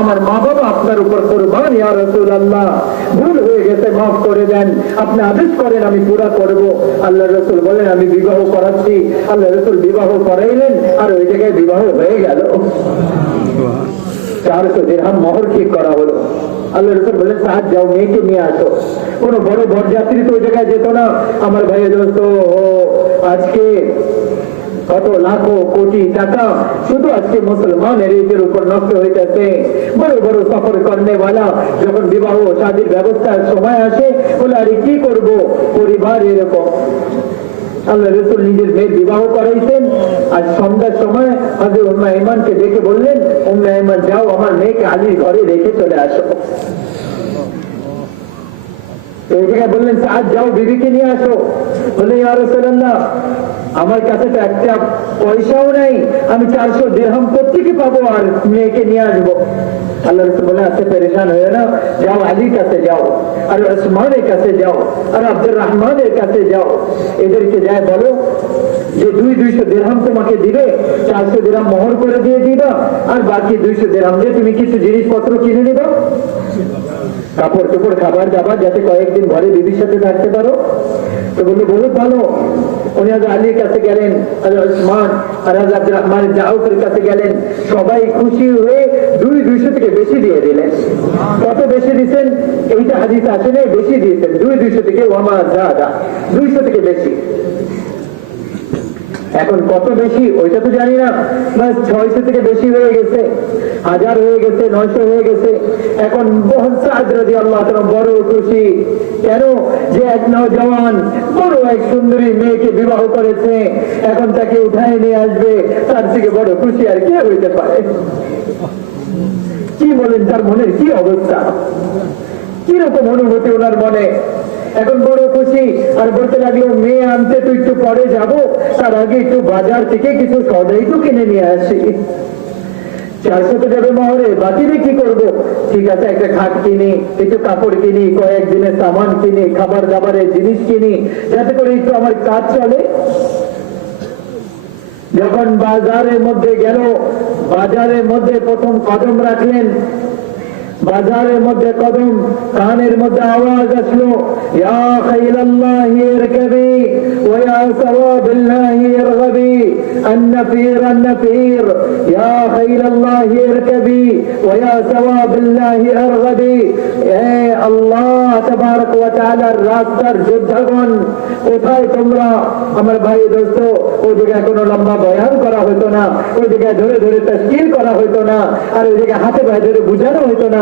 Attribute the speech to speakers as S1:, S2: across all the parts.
S1: আমার হয়ে আমি পুরা আল্লাহ রসুল বলেন, আমি বিবাহ করাচ্ছি। আল্লাহ রসুল বিবাহ করাইলেন, আর ওই জায়গায় বিবাহ হয়ে গেল। চারশো মহর ঠিক করা হলো। আল্লাহ রসুল বলেন, সাহায্য যাও মেয়েকে নিয়ে আসো। কোনো বড় বরযাত্রী তো ওই জায়গায় যেত না। আমার ভাই দোস্ত আজকে কত লাখো কোটি টাকা শুধু আজকে মুসলমানের এদের উপর নষ্ট হইতেছে। বড় বড় সফর वाला যখন বিবাহ শাদীর ব্যবস্থার সময় আসে, বলে, আরে, কি করব? পরিবার এরকম। আল্লাহ রসুল নিজের মেয়ে বিবাহ করাইছেন। আর সন্ধ্যার সময় হাজির উম্মা ইমানকে ডেকে বললেন, উম্মা ইমান যাও, আমার মেয়েকে আলীর ঘরে রেখে চলে আসো। বললেন আজ যাও, বিবিকে নিয়ে আসো। বলে রাসূলুল্লাহ আমার কাছে তো একটা পয়সাও নাই। আমি চারশো দেড়হাম প্রত্যেকে পাবো আর মেয়েকে নিয়ে আসব। আচ্ছা কাছে যাও। আর কাছে যাও। এদেরকে বলো যে, দুই দুইশো দেড়হাম তোমাকে দিবে। চারশো মোহর করে দিয়ে দিবা। আর বাকি দুইশো দেড়হাম দিয়ে তুমি কিছু জিনিসপত্র কিনে নিবা। কাপড় চোপড়, খাবার দাবার, যাতে কয়েকদিন ঘরে বিবির সাথে থাকতে পারো। বলল, বহুত ভালো। উনি আলীর কাছে গেলেন আর রহমান জাউফের কাছে গেলেন। সবাই খুশি হয়ে দুই দুইশো থেকে বেশি দিয়ে দিলেন। কত বেশি দিচ্ছেন এইটা বেশি দিয়েছেন। দুই দুইশো থেকে ওমা দাদা দুইশো থেকে বেশি। এখন কত বেশি, ওইটা তো জানি না ছয়শো থেকে বেশি হয়ে গেছে। হাজার হয়ে গেছে, নয়শো হয়ে গেছে। এখন আল্লাহ বড় খুশি। কেন? যে এক নজওয়ান বড় এক সুন্দরী মেয়েকে বিবাহ করেছে, এখন তাকে উঠায় নিয়ে আসবে, তার থেকে বড় খুশি আর কে হইতে পারে? কি বলেন তার মনের কি অবস্থা? কীরকম অনুভূতি ওনার মনে? এখন বড় খুশি, আর বলতে লাগল, মেয়ে আনতে তো একটু পরে যাব, তার আগে একটু বাজার থেকে কিছু সদাই তো কিনে নিয়ে আসি। চারশো যাবে মহরে, বাকিরে কি করব? ঠিক আছে, একটা খাট কিনি একটু কাপড় কিনি কয়েকদিনের সামান কিনি, খাবার দাবারের জিনিস কিনি, যাতে করে একটু আমার কাজ চলে। যখন বাজারের মধ্যে গেল, বাজারের মধ্যে প্রথম কদম রাখলেন বাজারের মধ্যে কদম কানের মধ্যে আওয়াজ আসলো ইয়া খাইলাল্লাহি ইরকাবি ওয়া ইয়া সাওয়াবিল্লাহি ইরগাবি النفير النفير يا خيل الله اركبي ويا ثواب الله ارغبي এ আল্লাহ তবারক ওয়া তাআলার রাস্তার যোদ্ধাগণ কোথায় তোমরা আমার ভাই দোস্ত ওই জায়গায় কোনো লম্বা বয়ান করা হতো না ওই জায়গায় ধরে ধরে তশকিল করা হতো না আর ওই জায়গায় হাতে পায়ে ধরে বুঝানো হতো না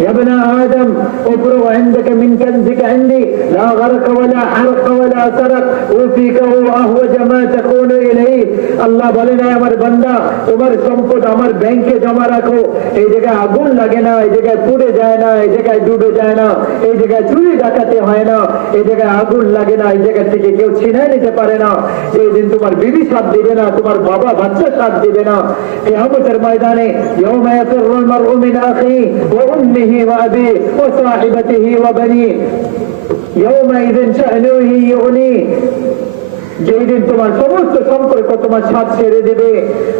S1: يا ابن آدم افرغ عندك من كنزك عندي لا غرق ولا حرق ولا سرق وفيك هو أهوج ما تكون إليه আল্লাহ বলে না আমার বান্দা তোমার সম্পদ আমার ব্যাংকে জমা রাখো এই জায়গায় আগুন লাগে না এই জায়গায় পুড়ে যায় না এই জায়গায় ডুবে যায় না এই জায়গায় চুরি ডাকাতে হয় না এই জায়গায় আগুন লাগে না এই জায়গা থেকে কেউ ছিনাই নিতে পারে না এই দিন তোমার বিবি সাথ দিবে না তোমার বাবা বাচ্চা সাথ দিবে না কিয়ামতের ময়দানে يوم يفر المرء من أخيه وأمه وأبيه وصاحبته وبنيه يومئذ شأنه يغنيه যেই দিন তোমার সমস্ত সম্পর্ক তোমার সাথ ছেড়ে দেবে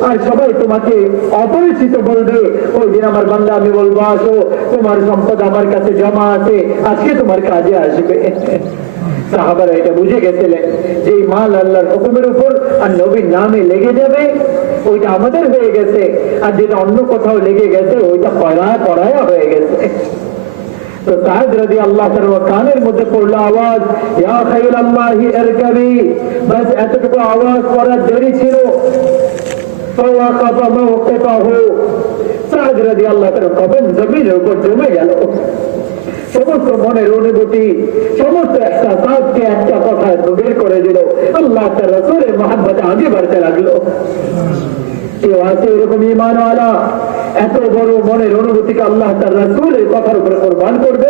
S1: আর সবাই তোমাকে অপরিচিত বলবে ওই দিন আমার বান্দা আমি বলবো আসো তোমার সম্পদ আমার কাছে জমা আছে আজকে তোমার কাজে আসবে সাহাবারা এটা বুঝে গেছিলেন যে এই মাল আল্লাহর হুকুমের উপর আর নবীর নামে লেগে যাবে ওইটা আমাদের হয়ে গেছে। আর যেটা অন্য কোথাও লেগে গেছে, ওইটা পড়ায় পড়ায় হয়ে গেছে। তো সাহেব রাজি আল্লাহ কানের মধ্যে পড়ল আওয়াজ, ইয়া খাইল এতটুকু আওয়াজ করার দেরি ছিল। সাহেব রাজি আল্লাহ কবেন জমিনের উপর জমে গেল। সমস্ত মনের অনুভূতি, সমস্ত একটা সাহকে একটা কথায় বের করে দিল। আল্লাহ তার মহাব্বত আগে বাড়তে লাগল। কেউ আছে এরকম ইমানওয়ালা এত বড় মনের অনুভূতিকে আল্লাহ তার রসুলের কথার উপরে কোরবান করবে?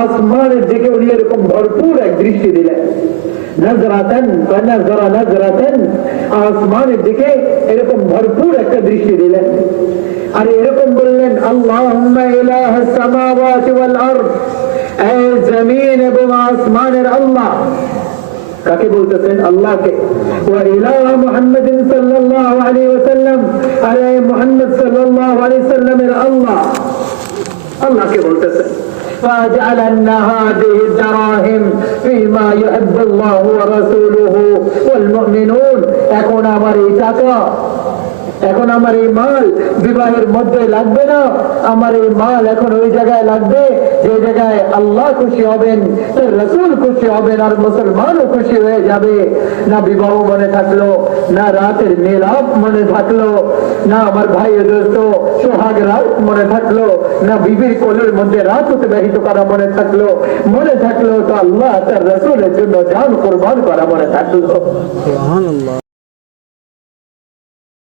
S1: আসমানের দিকে উনি এরকম ভরপুর এক দৃষ্টি দিলেন। নজরাতেন নজরা নজরাতেন, আসমানের দিকে এরকম ভরপুর একটা দৃষ্টি দিলেন। আর এরকম বললেন আল্লাহ জমিন এবং আসমানের আল্লাহ। কাকে বলতেছেন? আল্লাহকে। ওয়া ইলাহ মুহাম্মাদিন সাল্লাল্লাহু আলাইহি ওয়াসাল্লাম, আরে মুহাম্মদ সাল্লাল্লাহু আলাইহি সাল্লামের আল্লাহ। আল্লাহকে বলতেছেন। فجعلنا هذه الدراهم فيما يحب الله ورسوله والمؤمنون এখন আমার এই টাকা এখন আমার এই মাল বিবাহের মধ্যে লাগবে না। আমার এই মাল এখন ওই জায়গায় লাগবে, যে জায়গায় আল্লাহ খুশি হবেন রসুল খুশি হবেন আর মুসলমানও খুশি হয়ে যাবে। না বিবাহ মনে থাকল, না রাতের নীলাপ মনে থাকল, না আমার ভাই দোস্ত সোহাগ রাত মনে থাকল, না বিবির কোলের মধ্যে রাত অতিবাহিত করা মনে থাকল মনে থাকল তো আল্লাহ তার রসুলের জন্য জান কোরবান করা মনে থাকল।